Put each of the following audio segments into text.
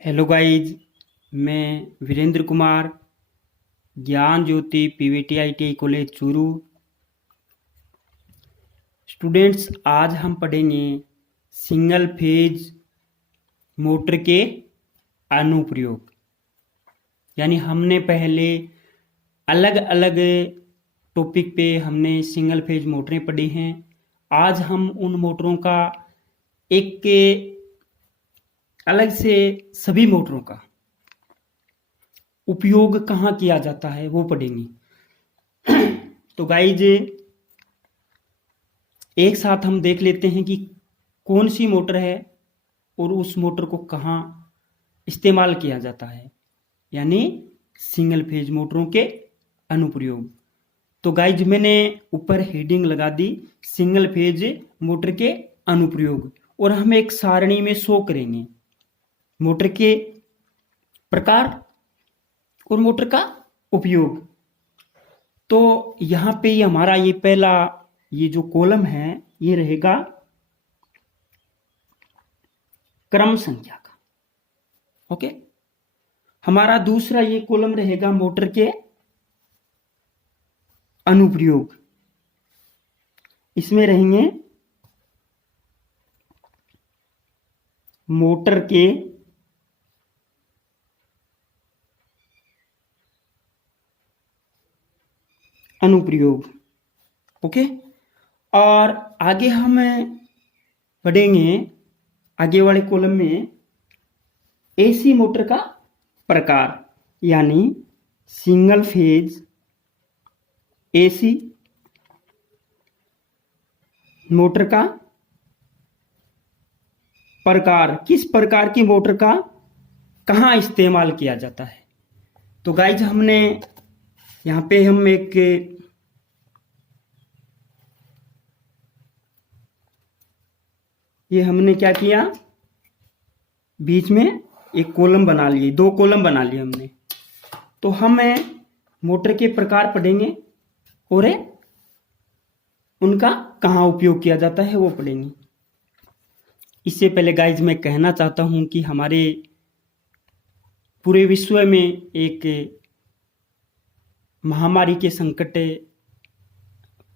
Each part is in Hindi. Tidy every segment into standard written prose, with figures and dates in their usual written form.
Hello guys. मैं Virendra Kumar, Gyan Jyoti PVT ITI college Churu. Students, आज हम पढ़ेंगे सिंगल फेज मोटर के अनुप्रयोग। यानी हमने पहले अलग अलग टॉपिक पे हमने सिंगल फेज मोटरें पढ़ी हैं। आज हम उन मोटरों का एक अलग से सभी मोटरों का उपयोग कहाँ किया जाता है वो पढ़ेंगे। तो गाइज, एक साथ हम देख लेते हैं कि कौन सी मोटर है और उस मोटर को कहाँ इस्तेमाल किया जाता है, यानी सिंगल फेज मोटरों के अनुप्रयोग। तो गाइज, मैंने ऊपर हेडिंग लगा दी सिंगल फेज मोटर के अनुप्रयोग, और हम एक सारणी में शो करेंगे मोटर के प्रकार और मोटर का उपयोग। तो यहाँ पे हमारा ये पहला ये जो कॉलम है ये रहेगा क्रम संख्या का। ओके, हमारा दूसरा ये कॉलम रहेगा मोटर के अनुप्रयोग। इसमें रहेंगे मोटर के अनुप्रयोग। ओके, और आगे हम पढ़ेंगे आगे वाले कॉलम में एसी मोटर का प्रकार, यानी सिंगल फेज एसी मोटर का प्रकार, किस प्रकार की मोटर का कहाँ इस्तेमाल किया जाता है। तो गाइज, हमने यहाँ पे हम एक ये हमने क्या किया, बीच में एक कॉलम बना लिए, दो कॉलम बना लिए हमने। तो हम मोटर के प्रकार पढ़ेंगे और उनका कहाँ उपयोग किया जाता है वो पढ़ेंगे। इससे पहले गाइज मैं कहना चाहता हूँ कि हमारे पूरे विश्व में एक महामारी के संकट,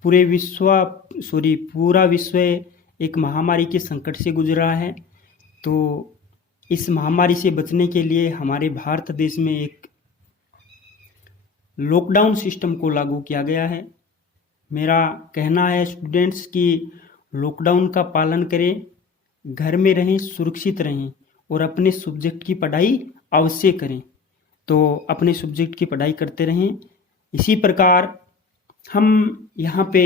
पूरा विश्व एक महामारी के संकट से गुजर रहा है। तो इस महामारी से बचने के लिए हमारे भारत देश में एक लॉकडाउन सिस्टम को लागू किया गया है। मेरा कहना है स्टूडेंट्स कि लॉकडाउन का पालन करें, घर में रहें, सुरक्षित रहें और अपने सब्जेक्ट की पढ़ाई अवश्य करें। तो अपने सब्जेक्ट की पढ़ाई करते रहें। इसी प्रकार हम यहाँ पे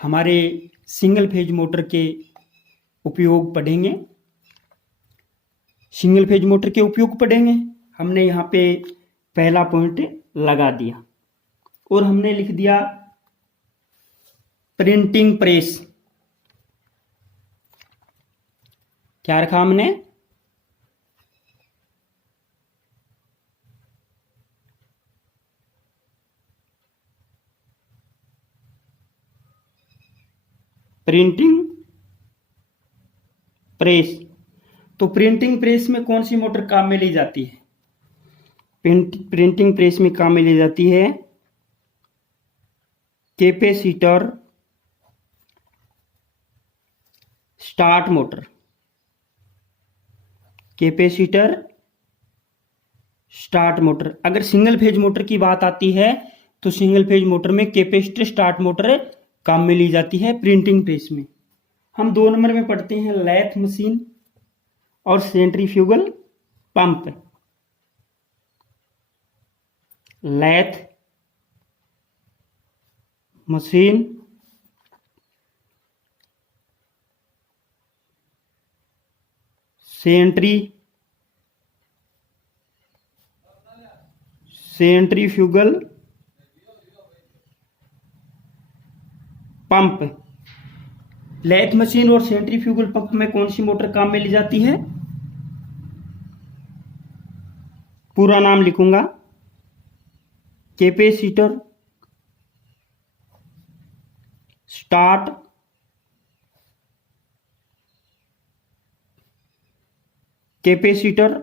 हमारे सिंगल फेज मोटर के उपयोग पढ़ेंगे। सिंगल फेज मोटर के उपयोग पढ़ेंगे। हमने यहाँ पे पहला पॉइंट लगा दिया और हमने लिख दिया प्रिंटिंग प्रेस। क्या रखा हमने? Printing press. तो प्रिंटिंग प्रेस में कौन सी मोटर काम में ली जाती है? प्रिंटिंग प्रेस में काम में ली जाती है capacitor start motor. Capacitor start motor. अगर सिंगल फेज मोटर की बात आती है तो सिंगल फेज मोटर में कैपेसिटर स्टार्ट मोटर काम में ली जाती है प्रिंटिंग प्रेस में। हम 2 नंबर में पढ़ते हैं लैथ मशीन और centrifugal pump. Lathe machine centrifugal pump. Lathe machine और सेंट्रीफ्यूगल पंप में कौन सी मोटर काम में ली जाती है? पूरा नाम लिखूंगा, capacitor start capacitor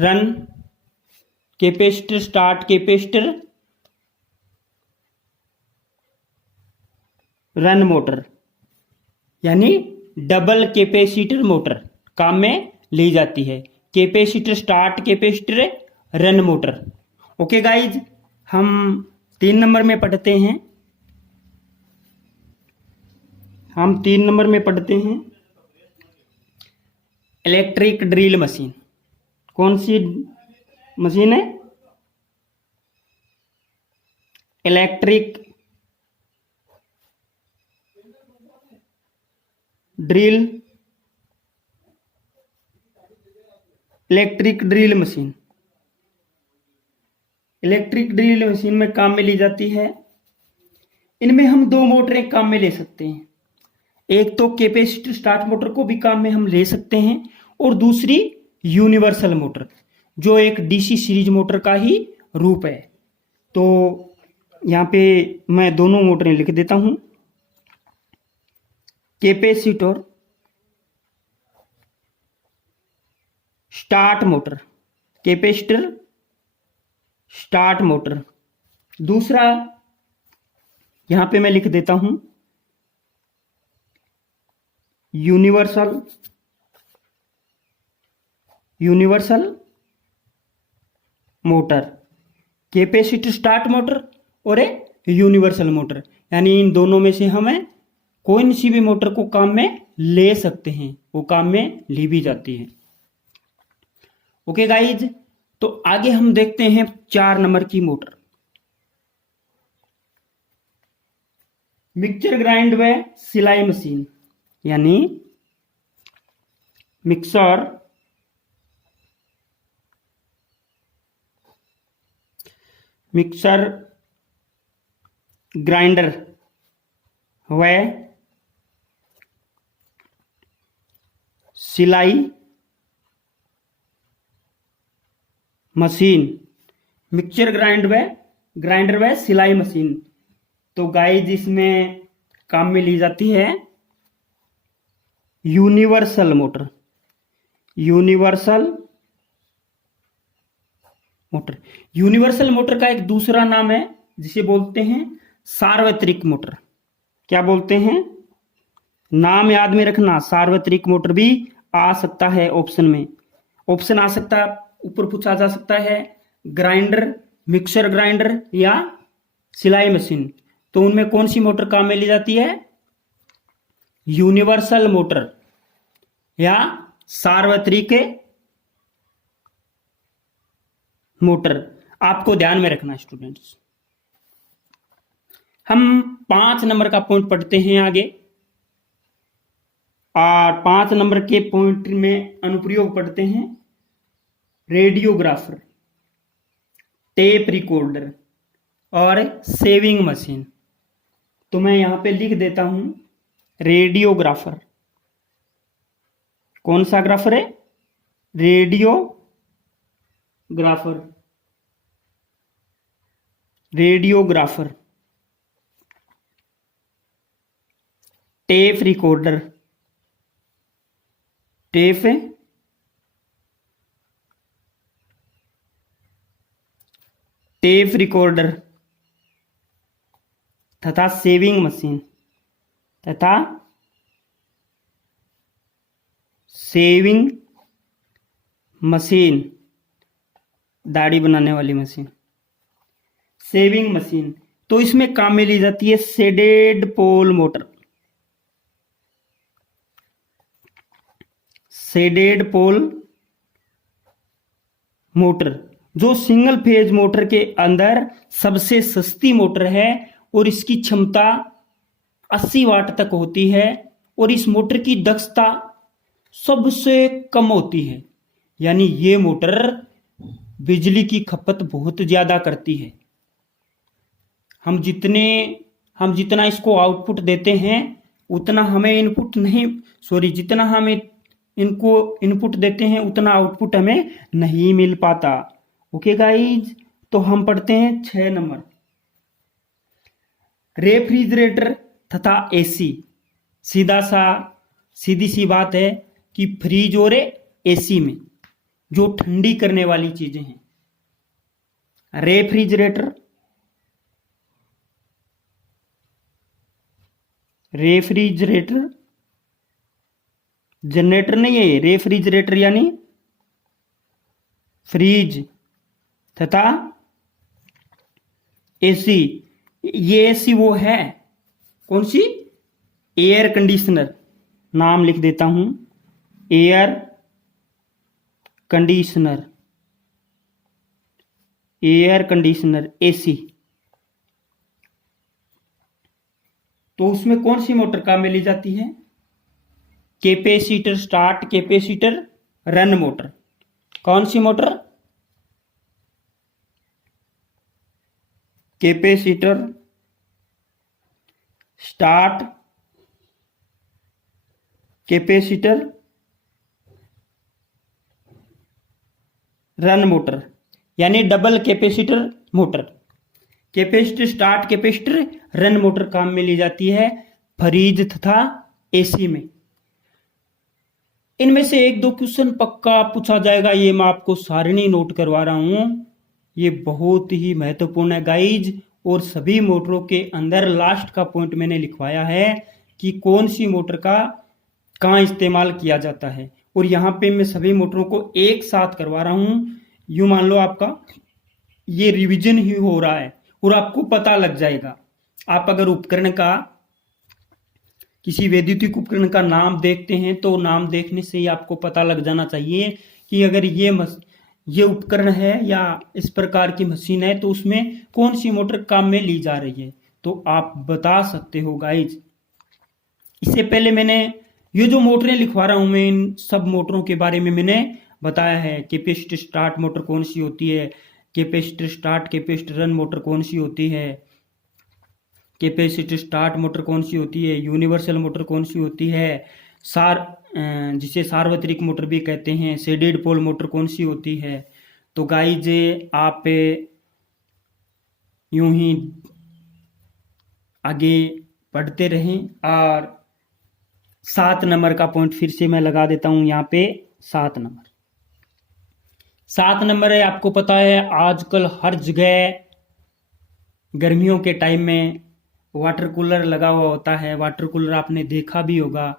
run capacitor, start capacitor, run motor, यानी डबल कैपेसिटर मोटर काम में ली जाती है। Capacitor, start capacitor, run motor. Okay guys, हम 3 नंबर में पढ़ते हैं। हम 3 नंबर में पढ़ते हैं इलेक्ट्रिक ड्रिल मशीन। कौन सी मशीन है? Electric drill, electric drill machine. Electric drill machine में काम में ली जाती है। इनमें हम 2 मोटरें काम में ले सकते हैं। एक तो कैपेसिटर स्टार्ट मोटर को भी काम में हम ले सकते हैं, और दूसरी यूनिवर्सल मोटर, जो एक डीसी सीरीज मोटर का ही रूप है। तो यहाँ पे मैं दोनों मोटरें लिख देता हूं। Capacitor start motor, capacitor start motor. दूसरा यहां पे मैं लिख देता हूं universal motor. Capacitor start motor और एक यूनिवर्सल मोटर, यानी इन दोनों में से हमें कोई सी भी मोटर को काम में ले सकते हैं, वो काम में ली भी जाती है। ओके गाइज, तो आगे हम देखते हैं 4 नंबर की मोटर। मिक्सचर ग्राइंड व सिलाई मशीन, यानी मिक्सर ग्राइंडर व सिलाई मशीन। मिक्सचर ग्राइंडर व सिलाई मशीन। तो गाइस, इसमें काम में ली जाती है यूनिवर्सल मोटर। यूनिवर्सल मोटर का एक दूसरा नाम है जिसे बोलते हैं सार्वत्रिक मोटर। क्या बोलते हैं? नाम याद में रखना, सार्वत्रिक मोटर भी आ सकता है ऑप्शन में। ऑप्शन आ सकता है, ऊपर पूछा जा सकता है ग्राइंडर, मिक्सर ग्राइंडर या सिलाई मशीन। तो उनमें कौन सी मोटर काम में ली जाती है? यूनिवर्सल मोटर या सार्वत्रिक मोटर। आपको ध्यान में रखना स्टूडेंट्स। हम 5 नंबर का पॉइंट पढ़ते हैं आगे, और 5 नंबर के पॉइंट में अनुप्रयोग पढ़ते हैं रेडियोग्राफर, टेप रिकॉर्डर और सेविंग मशीन। तो मैं यहां पे लिख देता हूं रेडियोग्राफर। कौन सा ग्राफर है? Radiographer. Tape recorder, tape recorder तथा सेविंग मशीन, दाढ़ी बनाने वाली मशीन, सेविंग मशीन। तो इसमें काम में ली जाती है shaded pole motor. Shaded pole motor जो सिंगल फेज मोटर के अंदर सबसे सस्ती मोटर है, और इसकी क्षमता 80 वाट तक होती है, और इस मोटर की दक्षता सबसे कम होती है। यानी ये मोटर बिजली की खपत बहुत ज्यादा करती है। हम जितना इसको आउटपुट देते हैं उतना हमें जितना हमें इनको इनपुट देते हैं उतना आउटपुट हमें नहीं मिल पाता। ओके गाइज, तो हम पढ़ते हैं 6 नंबर रेफ्रिजरेटर तथा एसी। सीधी सी बात है कि फ्रिज और एसी में जो ठंडी करने वाली चीजें हैं, रेफ्रिजरेटर, रेफ्रिजरेटर, जनरेटर नहीं है, रेफ्रिजरेटर यानी फ्रिज तथा एसी। ये एसी वो है, कौन सी? Air conditioner. नाम लिख देता हूं, air conditioner, air conditioner AC. तो उसमें कौन सी मोटर काम में ली जाती है? Capacitor start, capacitor run motor. कौन सी motor? Capacitor start, capacitor run motor, यानी double capacitor motor. Capacitor start, capacitor run motor काम में ली जाती है फ्रिज तथा एसी में। इनमें से एक दो क्वेश्चन पक्का पूछा जाएगा, ये मैं आपको सारणी नोट करवा रहा हूं। ये बहुत ही महत्वपूर्ण है गाइज, और सभी मोटरों के अंदर लास्ट का पॉइंट मैंने लिखवाया है कि कौन सी मोटर का कहाँ इस्तेमाल किया जाता है। और यहाँ पे मैं सभी मोटरों को एक साथ करवा रहा हूं। यूं मान लो आपका ये रिवीजन ही हो रहा है और आपको पता लग जाएगा। आप अगर उपकरण का, किसी वैद्युतिक उपकरण का नाम देखते हैं तो नाम देखने से ही आपको पता लग जाना चाहिए कि अगर ये उपकरण है या इस प्रकार की मशीन है तो उसमें कौन सी मोटर काम में ली जा रही है, तो आप बता सकते हो गाइज। इससे पहले मैंने ये जो मोटरें लिखवा रहा हूं मैं, इन सब मोटरों के बारे में मैंने बताया है। कैपेसिटर स्टार्ट मोटर कौन सी होती है, capacitor start capacitor run motor कौन सी होती है, कैपेसिटर स्टार्ट मोटर कौन सी होती है, यूनिवर्सल मोटर कौन सी होती है, जिसे सार्वत्रिक मोटर भी कहते हैं, शेडेड पोल मोटर कौन सी होती है। तो गाइज आप यूं ही आगे पढ़ते रहें। और 7 नंबर का पॉइंट फिर से मैं लगा देता हूं यहाँ पे। 7 नंबर है, आपको पता है आजकल हर जगह गर्मियों के टाइम में वाटर कूलर लगा हुआ होता है। वाटर कूलर आपने देखा भी होगा।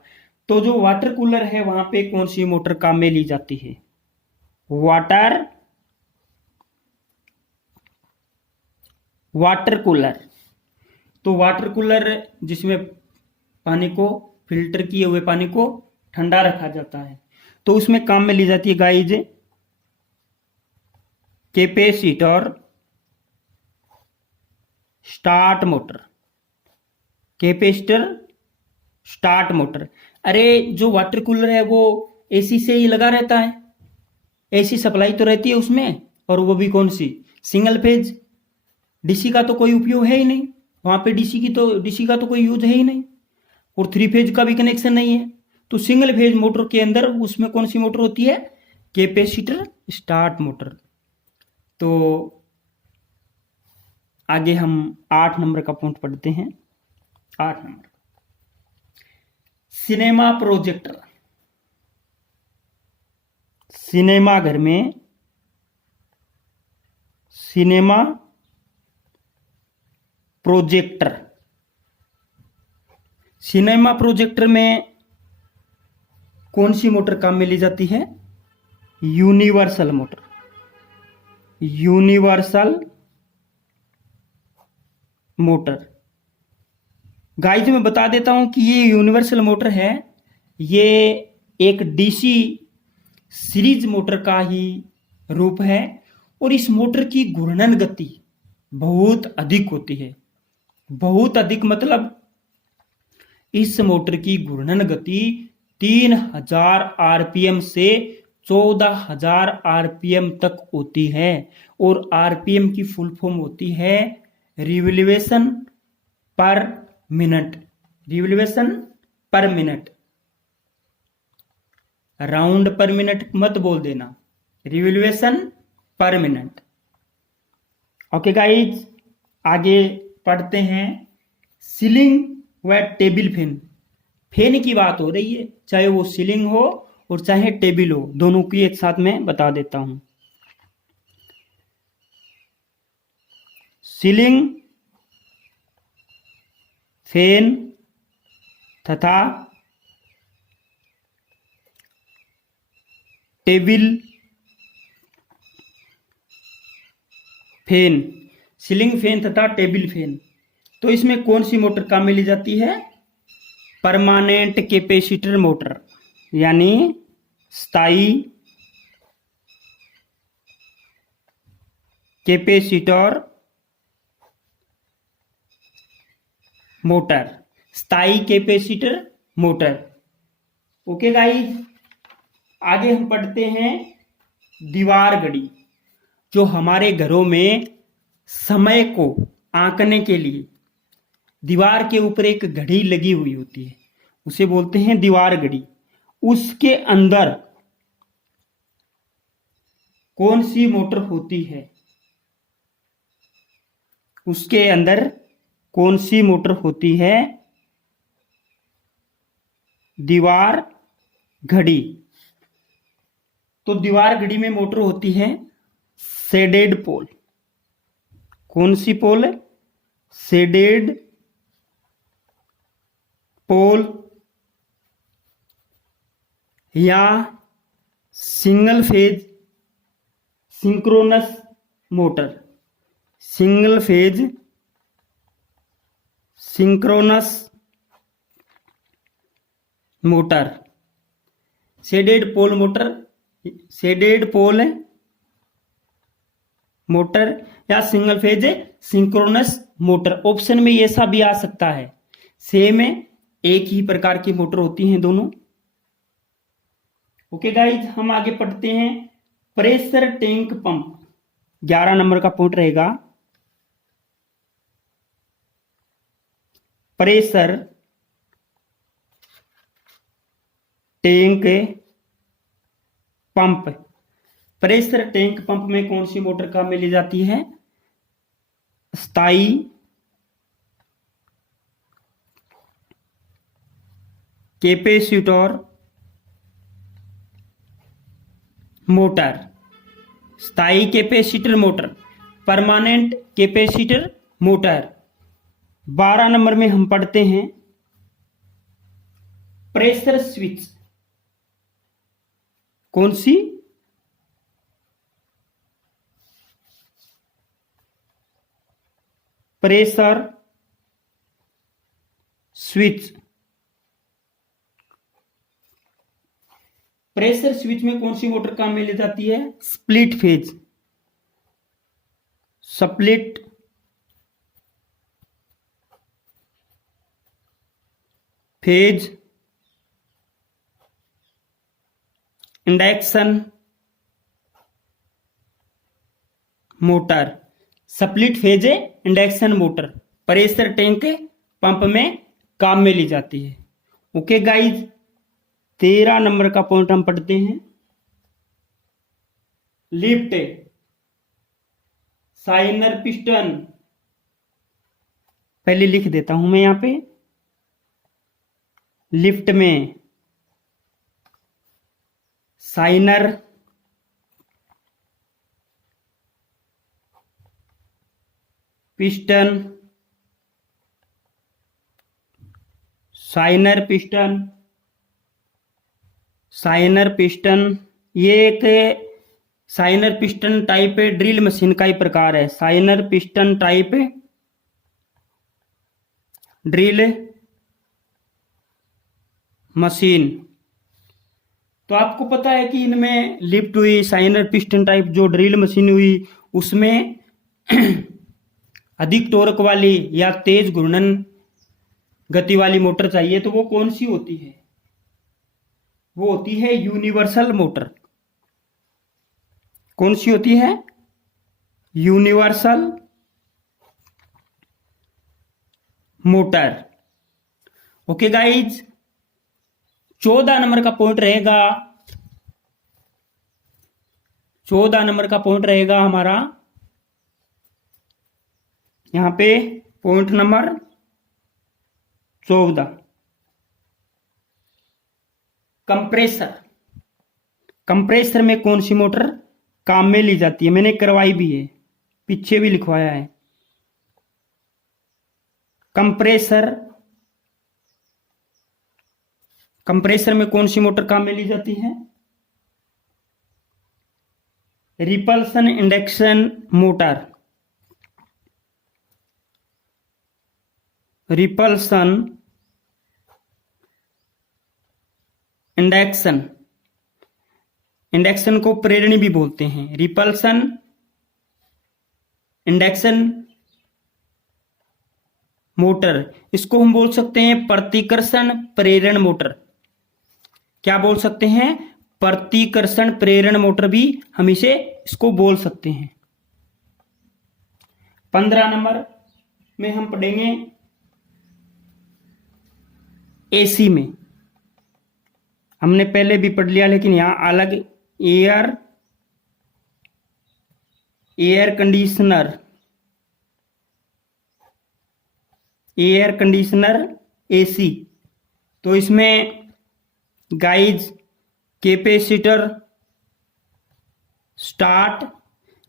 तो जो वाटर कूलर है वहां पे कौन सी मोटर काम में ली जाती है? Water cooler. तो वाटर कूलर जिसमें पानी को, फिल्टर किए हुए पानी को ठंडा रखा जाता है, तो उसमें काम में ली जाती है guys capacitor start motor, capacitor start motor. अरे जो वाटर कूलर है वो एसी से ही लगा रहता है, एसी सप्लाई तो रहती है उसमें, और वो भी कौन सी? Single phase. डीसी का तो कोई उपयोग है ही नहीं वहां पे, डीसी का तो कोई यूज है ही नहीं, और 3 फेज का भी कनेक्शन नहीं है। तो सिंगल फेज मोटर के अंदर उसमें कौन सी मोटर होती है? Capacitor start motor. तो आगे हम 8 नंबर का पॉइंट पढ़ते हैं। 8 नंबर, सिनेमा प्रोजेक्टर। सिनेमा घर में सिनेमा प्रोजेक्टर। सिनेमा प्रोजेक्टर में कौन सी मोटर काम में ली जाती है? Universal motor, universal motor. Guys मैं बता देता हूं कि ये यूनिवर्सल मोटर है, ये एक डीसी सीरीज मोटर का ही रूप है, और इस मोटर की घूर्णन गति बहुत अधिक होती है। बहुत अधिक मतलब इस मोटर की घूर्णन गति 3000 आरपीएम से 14000 आरपीएम तक होती है, और आरपीएम की फुल फॉर्म होती है revolution per minute. Revolution per minute, round पर मिनट मत बोल देना, revolution per minute. Okay guys, आगे पढ़ते हैं। सीलिंग व टेबल फैन। फैन की बात हो रही है, चाहे वो सीलिंग हो और चाहे टेबल हो, दोनों की एक साथ में बता देता हूं। सीलिंग फैन तथा टेबल फैन, सीलिंग फैन तथा टेबल फैन, तो इसमें कौन सी मोटर काम में ली जाती है? परमानेंट कैपेसिटर मोटर, यानी स्थायी कैपेसिटर मोटर, स्थायी कैपेसिटर मोटर। ओके गाइस, आगे हम पढ़ते हैं दीवार घड़ी, जो हमारे घरों में समय को आंकने के लिए दीवार के ऊपर एक घड़ी लगी हुई होती है, उसे बोलते हैं दीवार घड़ी। उसके अंदर कौन सी मोटर होती है? उसके अंदर कौन सी मोटर होती है? दीवार घड़ी। तो दीवार घड़ी में मोटर होती है शेडेड पोल। कौन सी पोल? शेडेड पोल या single phase synchronous motor. Single phase synchronous motor, shaded pole motor, shaded pole motor या single phase synchronous motor. Option में ऐसा भी आ सकता है, सेम है, एक ही प्रकार की मोटर होती हैं दोनों। ओके गाइज, हम आगे पढ़ते हैं प्रेशर टैंक पंप। 11 नंबर का पॉइंट रहेगा pressure tank pump. Pressure tank pump में कौन सी मोटर काम में ली जाती है? स्थायी कैपेसिटर मोटर, स्थायी capacitor motor, permanent capacitor motor. 12 number में हम पढ़ते हैं प्रेशर स्विच। कौन सी? Pressure switch. प्रेशर स्विच में कौन सी मोटर काम में ली जाती है? Split phase, split phase induction motor. Split phase induction motor pressure tank pump में काम में ली जाती है। ओके गाइज, 13 नंबर का पॉइंट हम पढ़ते हैं लिफ्ट साइनर पिस्टन। पहले लिख देता हूं मैं यहां पे, लिफ्ट में signer piston, signer piston, signer piston, ये एक signer piston type drill machine का ही प्रकार है। Signer piston type drill machine. तो आपको पता है कि इनमें लिफ्ट हुई, साइनर पिस्टन टाइप जो ड्रिल मशीन हुई, उसमें अधिक टॉर्क वाली या तेज घूर्णन गति वाली मोटर चाहिए, तो वो कौन सी होती है? वो होती है यूनिवर्सल मोटर। कौन सी होती है? Universal motor. Okay guys, 14 number का पॉइंट रहेगा, 14 नंबर का पॉइंट रहेगा हमारा यहां पे, पॉइंट नंबर 14, कंप्रेसर। कंप्रेसर में कौन सी मोटर काम में ली जाती है? मैंने करवाई भी है, पीछे भी लिखवाया है। कंप्रेसर में कौन सी मोटर काम में ली जाती है? Repulsion induction motor. Repulsion induction को प्रेरणी भी बोलते हैं। रिपल्सन इंडक्शन मोटर, इसको हम बोल सकते हैं प्रतिकर्षण प्रेरण मोटर। क्या बोल सकते हैं? प्रतिकर्षण प्रेरण मोटर भी हम इसको बोल सकते हैं। 15 नंबर में हम पढ़ेंगे एसी में। हमने पहले भी पढ़ लिया, लेकिन यहां अलग एयर कंडीशनर एसी। तो इसमें गाइज कैपेसिटर स्टार्ट,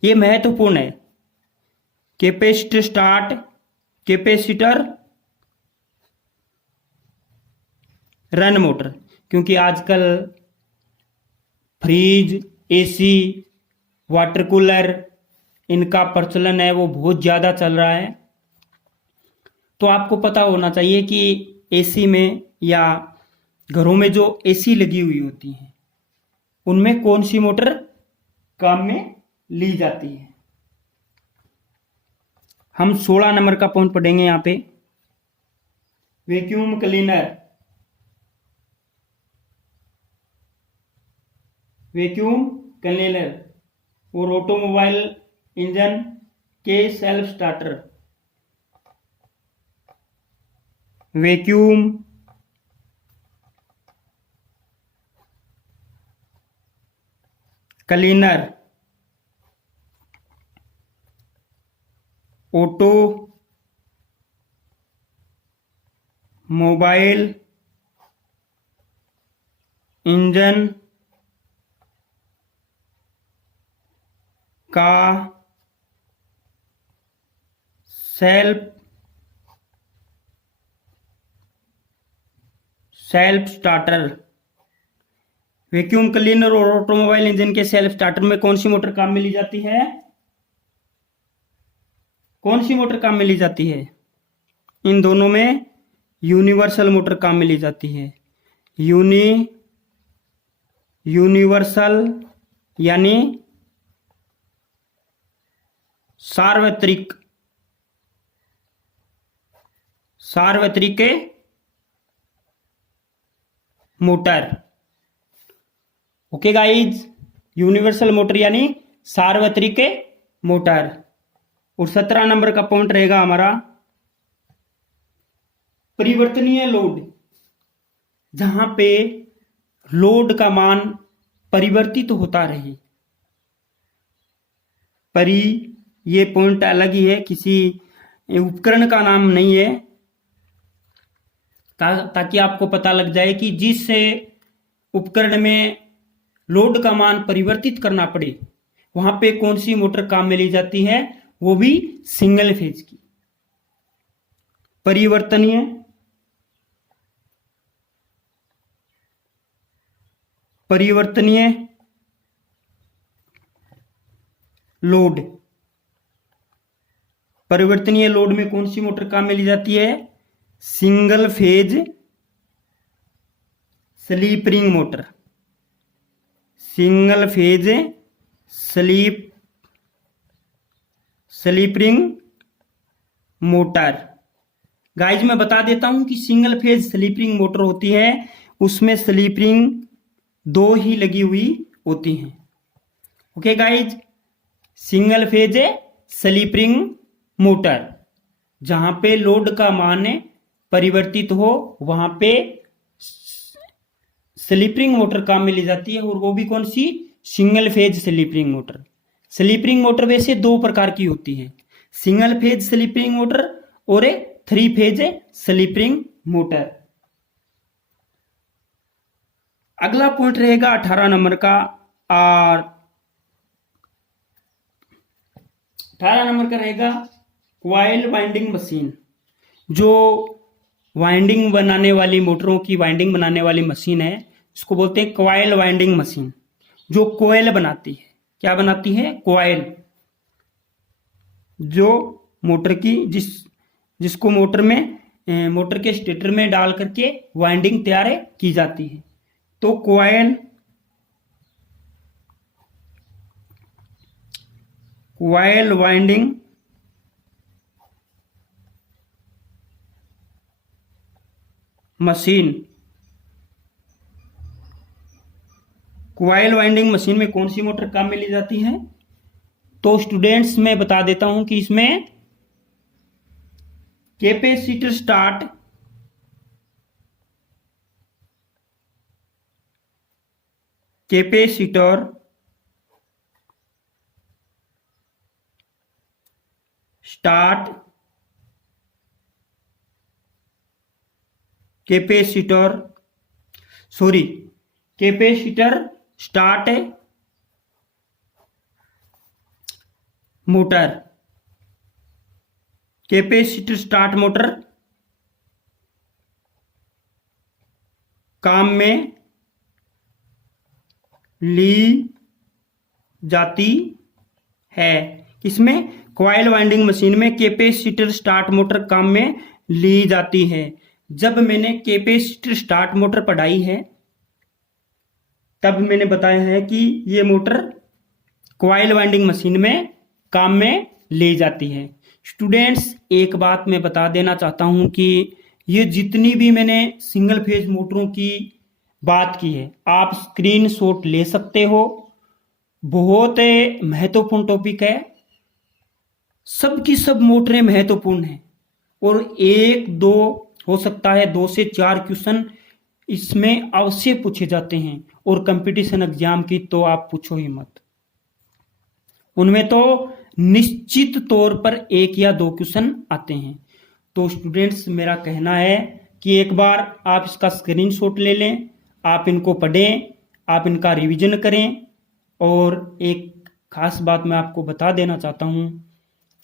ये महत्वपूर्ण है। Capacitor start, capacitor run motor, क्योंकि आजकल फ्रिज, एसी, वाटर कूलर, इनका प्रचलन है, वो बहुत ज़्यादा चल रहा है। तो आपको पता होना चाहिए कि एसी में या घरों में जो एसी लगी हुई होती हैं उनमें कौन सी मोटर काम में ली जाती है। हम 16 नंबर का पॉइंट पढ़ेंगे यहाँ पे। वैक्यूम क्लीनर और ऑटोमोबाइल इंजन के self starter. Vacuum cleaner, auto mobile engine का सेल्फ स्टार्टर। वैक्यूम क्लीनर और ऑटोमोबाइल इंजन के सेल्फ स्टार्टर में कौन सी मोटर काम में ली जाती है? कौन सी मोटर काम में ली जाती है? इन दोनों में यूनिवर्सल मोटर काम में ली जाती है। यूनिवर्सल यानी सार्वत्रिक motor. Okay guys, universal motor यानी सार्वत्रिक मोटर। और 17 नंबर का पॉइंट रहेगा हमारा परिवर्तनीय लोड, जहां पे लोड का मान परिवर्तित होता रहे। ये पॉइंट अलग ही है, किसी उपकरण का नाम नहीं है, ताकि आपको पता लग जाए कि जिस उपकरण में लोड का मान परिवर्तित करना पड़े वहां पे कौन सी मोटर काम में ली जाती है, वो भी सिंगल फेज की। परिवर्तनीय लोड, परिवर्तनीय लोड में कौन सी मोटर काम में ली जाती है? Single phase slip ring motor. Single phase slip ring motor. Guys मैं बता देता हूं कि single phase slip ring motor होती है, उसमें स्लीप रिंग 2 ही लगी हुई होती हैं। Okay guys, single phase slip ring motor, जहां पे लोड का मान परिवर्तित हो वहां पे स्लीप रिंग मोटर काम में ली जाती है। और वो भी कौन सी? Single phase slip ring motor. Slip ring motor वैसे 2 प्रकार की होती है, single phase slip ring motor और 3 फेज स्लीप रिंग मोटर। अगला पॉइंट रहेगा 18 नंबर का, और 18 नंबर का रहेगा कॉइल वाइंडिंग मशीन। जो वाइंडिंग बनाने वाली, मोटरों की वाइंडिंग बनाने वाली मशीन है, इसको बोलते हैं कॉइल वाइंडिंग मशीन, जो कोयल बनाती है। क्या बनाती है? कॉइल। जो मोटर की जिसको मोटर के स्टेटर में डाल करके वाइंडिंग तैयार की जाती है। तो coil winding machine. Coil winding machine में कौन सी मोटर काम में ली जाती है? तो स्टूडेंट्स मैं बता देता हूं कि इसमें capacitor start capacitor start motor. Capacitor start motor काम में ली जाती है। इसमें कॉइल वाइंडिंग मशीन में कैपेसिटर स्टार्ट मोटर काम में ली जाती है। जब मैंने कैपेसिटर स्टार्ट मोटर पढ़ाई है तब मैंने बताया है कि ये मोटर कॉइल वाइंडिंग मशीन में काम में ली जाती है। स्टूडेंट्स एक बात मैं बता देना चाहता हूं कि ये जितनी भी मैंने सिंगल फेज मोटरों की बात की है, आप स्क्रीनशॉट ले सकते हो। बहुत महत्वपूर्ण टॉपिक है। सब की सब मोटरें महत्वपूर्ण हैं और एक दो हो सकता है 2 से 4 क्वेश्चन इसमें अवश्य पूछे जाते हैं। और कंपटीशन एग्जाम की तो आप पूछो ही मत, उनमें तो निश्चित तौर पर 1 या 2 क्वेश्चन आते हैं। तो स्टूडेंट्स मेरा कहना है कि एक बार आप इसका स्क्रीनशॉट ले लें, आप इनको पढ़ें, आप इनका रिवीजन करें। और एक खास बात मैं आपको बता देना चाहता हूं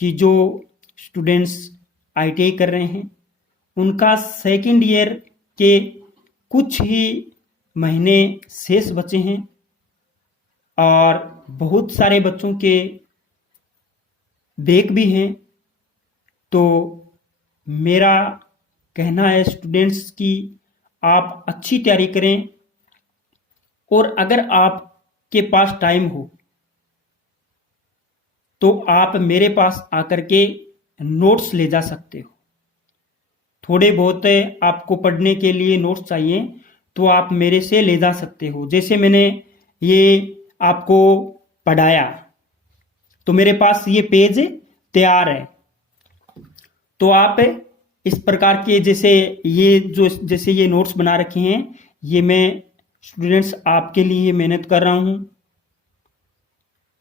कि जो स्टूडेंट्स आईटीआई कर रहे हैं उनका सेकंड ईयर के कुछ ही महीने शेष बचे हैं और बहुत सारे बच्चों के बैक भी हैं। तो मेरा कहना है स्टूडेंट्स कि आप अच्छी तैयारी करें और अगर आपके पास टाइम हो तो आप मेरे पास आकर के नोट्स ले जा सकते हो। थोड़े बहुत आपको पढ़ने के लिए नोट्स चाहिए तो आप मेरे से ले जा सकते हो। जैसे मैंने ये आपको पढ़ाया तो मेरे पास ये पेज तैयार है, तो आप इस प्रकार के जैसे ये नोट्स बना रखे हैं, ये मैं स्टूडेंट्स आपके लिए मेहनत कर रहा हूं।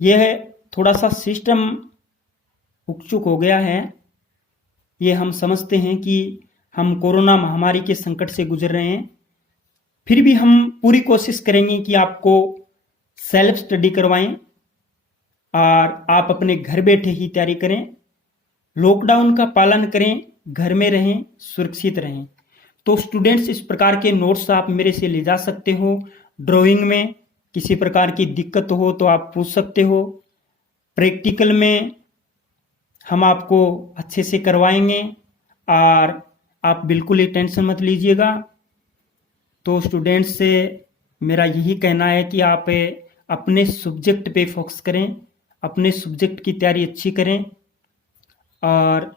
यह थोड़ा सा सिस्टम उकचुक हो गया है। ये हम समझते हैं कि हम कोरोना महामारी के संकट से गुजर रहे हैं, फिर भी हम पूरी कोशिश करेंगे कि आपको सेल्फ स्टडी करवाएं और आप अपने घर बैठे ही तैयारी करें। लॉकडाउन का पालन करें, घर में रहें, सुरक्षित रहें। तो स्टूडेंट्स इस प्रकार के नोट्स आप मेरे से ले जा सकते हो। ड्राइंग में किसी प्रकार की दिक्कत हो तो आप पूछ सकते हो। प्रैक्टिकल में हम आपको अच्छे से करवाएंगे और आप बिल्कुल ही टेंशन मत लीजिएगा। तो स्टूडेंट्स से मेरा यही कहना है कि आप अपने सब्जेक्ट पे फोकस करें, अपने सब्जेक्ट की तैयारी अच्छी करें और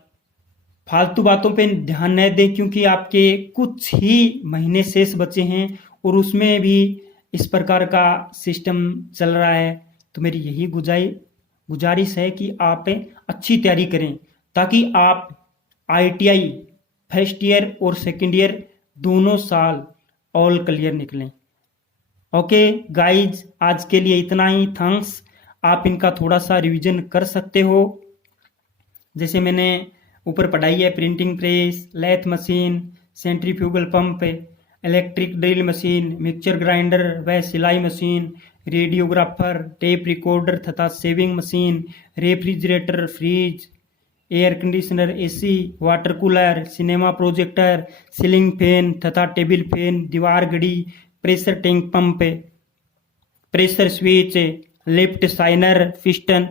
फालतू बातों पे ध्यान न दें, क्योंकि आपके कुछ ही महीने शेष बचे हैं और उसमें भी इस प्रकार का सिस्टम चल रहा है। तो मेरी यही गुजारिश है कि आप अच्छी तैयारी करें ताकि आप आईटीआई फर्स्ट ईयर और सेकंड ईयर दोनों साल ऑल क्लियर निकलें। ओके गाइज, आज के लिए इतना ही। थैंक्स। आप इनका थोड़ा सा रिवीजन कर सकते हो। जैसे मैंने ऊपर पढ़ाई है, printing press, lathe machine, centrifugal pump, electric drill machine, mixture grinder व सिलाई मशीन, रेडियोग्राफर, टेप रिकॉर्डर तथा shaving machine, refrigerator, fridge, air conditioner, AC, water cooler, cinema projector, ceiling fan तथा टेबल फैन, दीवार घड़ी, pressure tank pump, pressure switch, lift signer piston,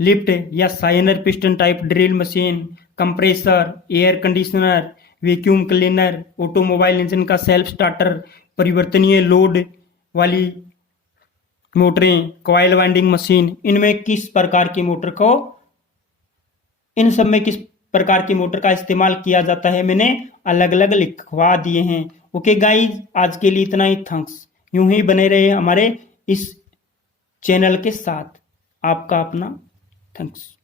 lift या signer piston type drill machine, compressor, air conditioner, vacuum cleaner, automobile engine का सेल्फ स्टार्टर, परिवर्तनीय लोड वाली मोटरें, कॉइल वाइंडिंग मशीन, इनमें किस प्रकार की मोटर को, इन सब में किस प्रकार की मोटर का इस्तेमाल किया जाता है मैंने अलग अलग लिखवा दिए हैं। ओके गाइज, आज के लिए इतना ही। थैंक्स। यूं ही बने रहे हमारे इस चैनल के साथ। आपका अपना। थैंक्स।